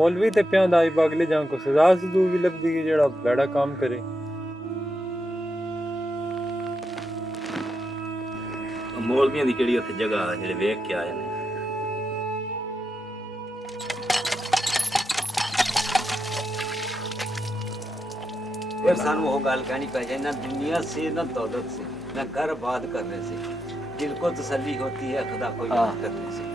मौलवी ते प्यां दाई बागले जां को सजा सजू भी लभदी कि जेड़ा बड़ा काम करे। मौलवियां दी केड़ी उत्थे जगह जेड़े वेख के आए ने। फिर सानू वो गल कहनी पै जाए, ना दुनिया से ना दौलत से ना घर बात करने से दिल को तसल्ली होती है, खुदा कोई बात करने से।